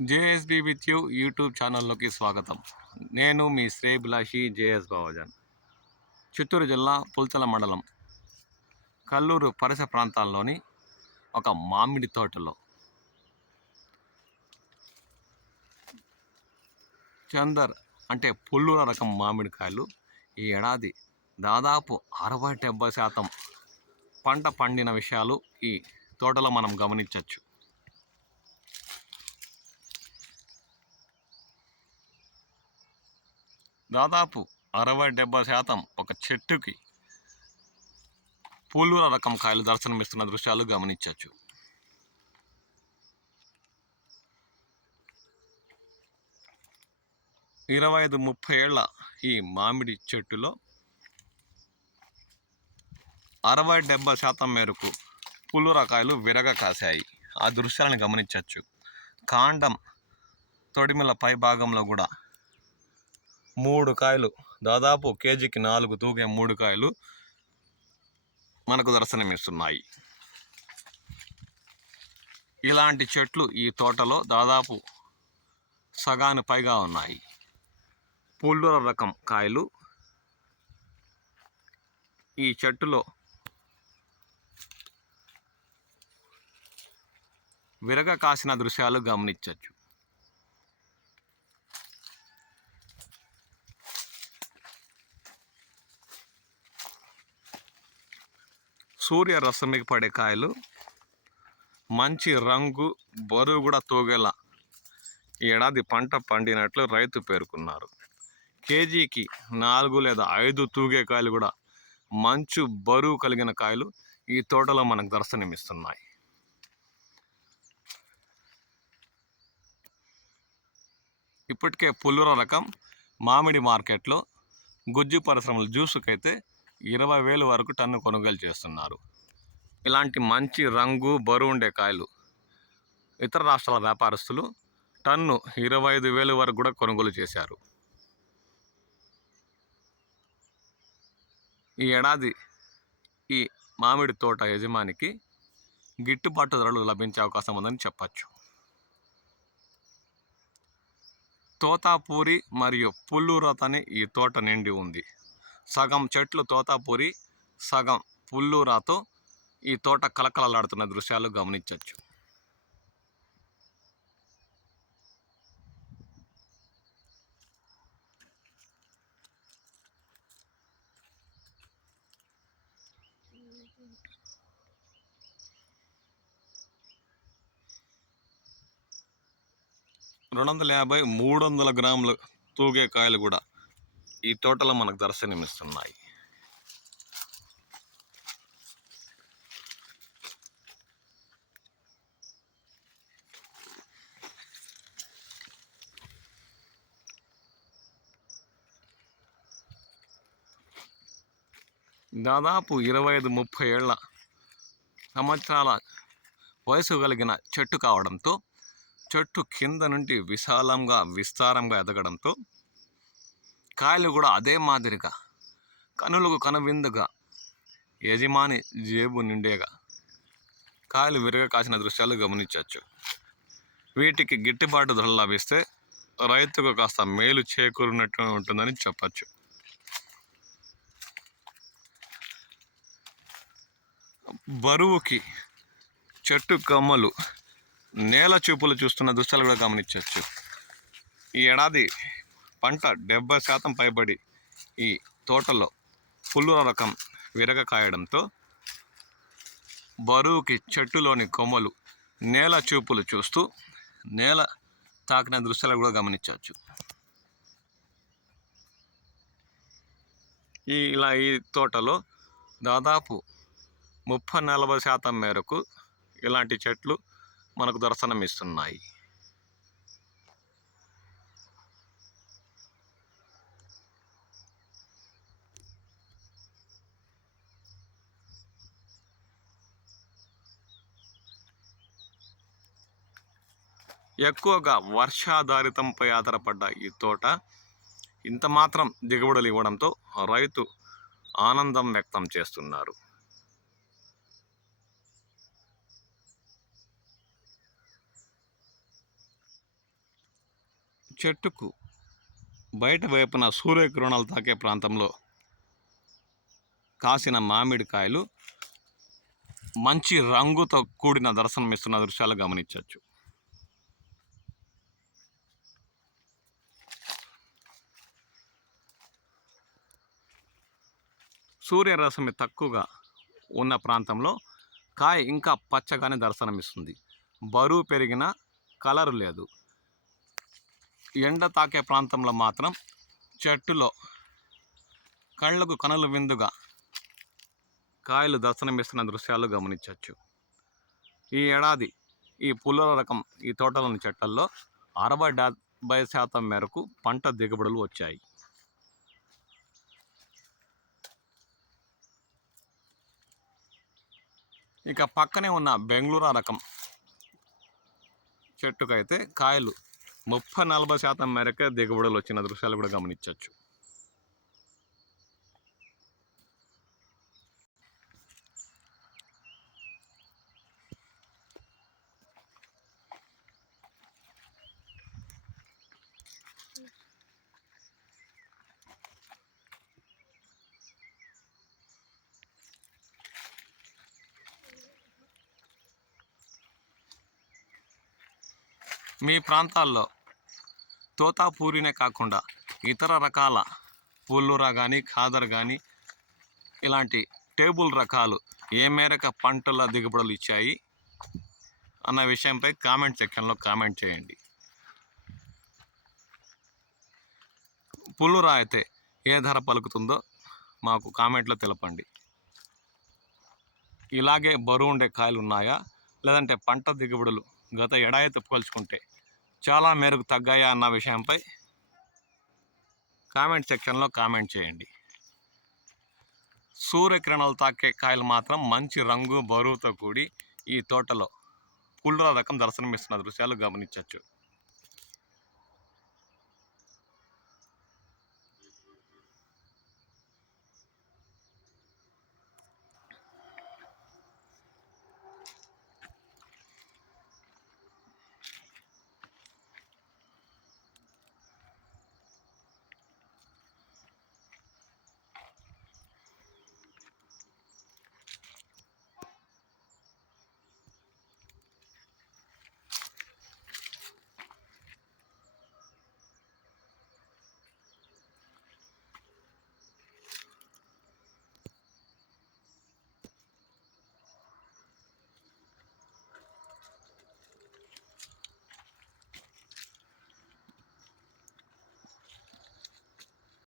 JSB with you YouTube ఛానల్లోకి స్వాగతం. నేను మీ శ్రేయభిలాషి జేఎస్ బావజాన్. చిత్తూరు జిల్లా పుల్చల మండలం కల్లూరు పరిసర ప్రాంతాల్లోని ఒక మామిడి తోటలో చందర్ అంటే పుల్లూర రకం మామిడికాయలు ఈ ఏడాది దాదాపు 60-70% పంట పండిన విషయాలు ఈ తోటలో మనం గమనించవచ్చు. దాదాపు 60-70% ఒక చెట్టుకి పుల్లూర రకం కాయలు దర్శనమిస్తున్న దృశ్యాలు గమనించవచ్చు. ఇరవై 30 ఏళ్ల ఈ మామిడి చెట్టులో 60-70% మేరకు పుల్లూర కాయలు విరగ కాశాయి. ఆ దృశ్యాలను గమనించవచ్చు. కాండం తొడిమిల పై భాగంలో కూడా 3 కాయలు, దాదాపు కేజీకి 4 తూగే 3 కాయలు మనకు దర్శనమిస్తున్నాయి. ఇలాంటి చెట్లు ఈ తోటలో దాదాపు సగానికి పైగా ఉన్నాయి. పుల్లూర రకం కాయలు ఈ చెట్టులో విరగ కాసిన దృశ్యాలు గమనించవచ్చు. సూర్య రశ్మికి పడే కాయలు మంచి రంగు, బరువు కూడా తూగేలా ఈ ఏడాది పంట పండినట్లు రైతు పేర్కొన్నారు. కేజీకి 4 లేదా 5 తూగే కాయలు కూడా మంచు బరువు కలిగిన కాయలు ఈ తోటలో మనకు దర్శనమిస్తున్నాయి. ఇప్పటికే పుల్లూర రకం మామిడి మార్కెట్లో గుజ్జు పరిశ్రమల జ్యూసుకైతే 20,000 వరకు టన్ను కొనుగోలు చేస్తున్నారు. ఇలాంటి మంచి రంగు, బరువు ఉండే కాయలు ఇతర రాష్ట్రాల వ్యాపారస్తులు టన్ను 25,000 వరకు కూడా కొనుగోలు చేశారు. ఈ ఏడాది ఈ మామిడి తోట యజమానికి గిట్టుబాటు ధరలు లభించే అవకాశం ఉందని చెప్పచ్చు. తోతాపూరి మరియు పుల్లూరాతోనే ఈ తోట నిండి ఉంది. సగం చెట్లు తోతాపూరి, సగం పుల్లూరాతో ఈ తోట కలకలలాడుతున్న దృశ్యాలు గమనించవచ్చు. $250, 300 గ్రాములు తూగే కాయలు కూడా ఈ తోటలో మనకు దర్శనమిస్తున్నాయి. దాదాపు 25-30 ఏళ్ల సంవత్సరాల వయసు కలిగిన చెట్టు కావడంతో చెట్టు కింద నుండి విస్తారంగా ఎదగడంతో కాయలు కూడా అదే మాదిరిగా కనులకు కనువిందుగా యజమాని జేబు నిండేగా కాయలు విరగ కాసిన దృశ్యాలు గమనించవచ్చు. వీటికి గిట్టుబాటు ధరలు లభిస్తే రైతుకు కాస్త మేలు చేకూరినట్టు ఉంటుందని చెప్పచ్చు. బరువుకి చెట్టు కొమ్మలు నేల చూపులు చూస్తున్న దృశ్యాలు కూడా గమనించవచ్చు. ఈ ఏడాది పంట 70% పైబడి ఈ తోటలో పుల్లూర రకం విరగ కాయడంతో బరువుకి చెట్టులోని కొమ్మలు నేల చూపులు చూస్తూ నేల తాకిన దృశ్యాలు కూడా గమనించవచ్చు. ఈ తోటలో దాదాపు 30-40% మేరకు ఇలాంటి చెట్లు మనకు దర్శనమిస్తున్నాయి. ఎక్కువగా వర్షాధారితంపై ఆధారపడ్డ ఈ తోట ఇంత మాత్రం దిగుబడులు ఇవ్వడంతో రైతు ఆనందం వ్యక్తం చేస్తున్నారు. చెట్టుకు బయట వైపున సూర్యకిరణాలు తాకే ప్రాంతంలో కాసిన మామిడికాయలు మంచి రంగుతో కూడిన దర్శనమిస్తున్న దృశ్యాలు గమనించవచ్చు. సూర్యరశ్మి తక్కువగా ఉన్న ప్రాంతంలో కాయ ఇంకా పచ్చగానే దర్శనమిస్తుంది. బరువు పెరిగిన కలర్ లేదు. ఎండ తాకే ప్రాంతంలో మాత్రం చెట్టులో కళ్ళకు కనుల విందుగా కాయలు దర్శనమిస్తున్న దృశ్యాలు గమనించవచ్చు. ఈ ఏడాది ఈ పుల్లల రకం ఈ తోటలోని చెట్లలో 60-70% మేరకు పంట దిగుబడులు వచ్చాయి. ఇక పక్కనే ఉన్న బెంగళూరు రకం చెట్టుకైతే కాయలు 30-40% మేరకే దిగుబడులు వచ్చిన దృశ్యాలు కూడా గమనించవచ్చు. మీ ప్రాంతాల్లో తోతాపూరినే కాకుండా ఇతర రకాల పుల్లూరా కానీ ఖాదర్ కానీ ఇలాంటి టేబుల్ రకాలు ఏ మేరకు పంటల దిగుబడులు ఇచ్చాయి అన్న విషయంపై కామెంట్ సెక్షన్లో కామెంట్ చేయండి. పుల్లూరా అయితే ఏ ధర పలుకుతుందో మాకు కామెంట్లో తెలపండి. ఇలాగే బరువు ఉండే కాయలు ఉన్నాయా, లేదంటే పంట దిగుబడులు గత ఏడాదితో పోల్చుకుంటే చాలా మేరకు తగ్గాయా అన్న విషయంపై కామెంట్ సెక్షన్లో కామెంట్ చేయండి. సూర్యకిరణాలు తాకే కాయలు మాత్రం మంచి రంగు బరువుతో కూడి ఈ తోటలో పుల్లల రకం దర్శనమిస్తున్న దృశ్యాలు గమనించవచ్చు.